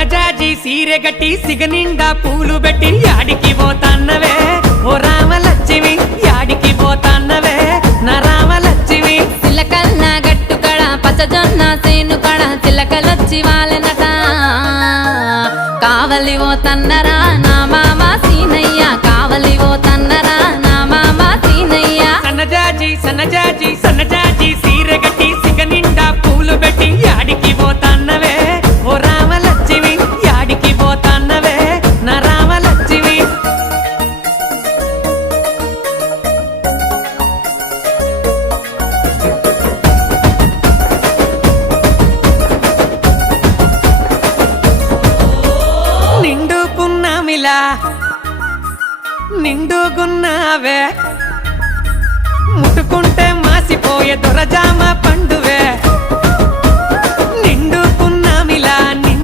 సన్నజాజి సీరె గట్టి సిగనిండా పూలు పెట్టి యాడికి పోతాన్నవే? ఓ రామలచ్చివి యాడికి పోతాన్నవే? నా రామలచ్చివి చిలకల్ల గట్టు కడ పచ్చజొన్న సేను కడ చిలకలొచ్చి వాలెనట. కావలి ఓ తన్నరా నా మామ సీనయ్య. కావలి ఓ తన్నరా నా మామ సీనయ్య. సన్నజాజి సన్నజాజి సన్నజాజి నిండుకున్నామిలా నిండుకున్నావే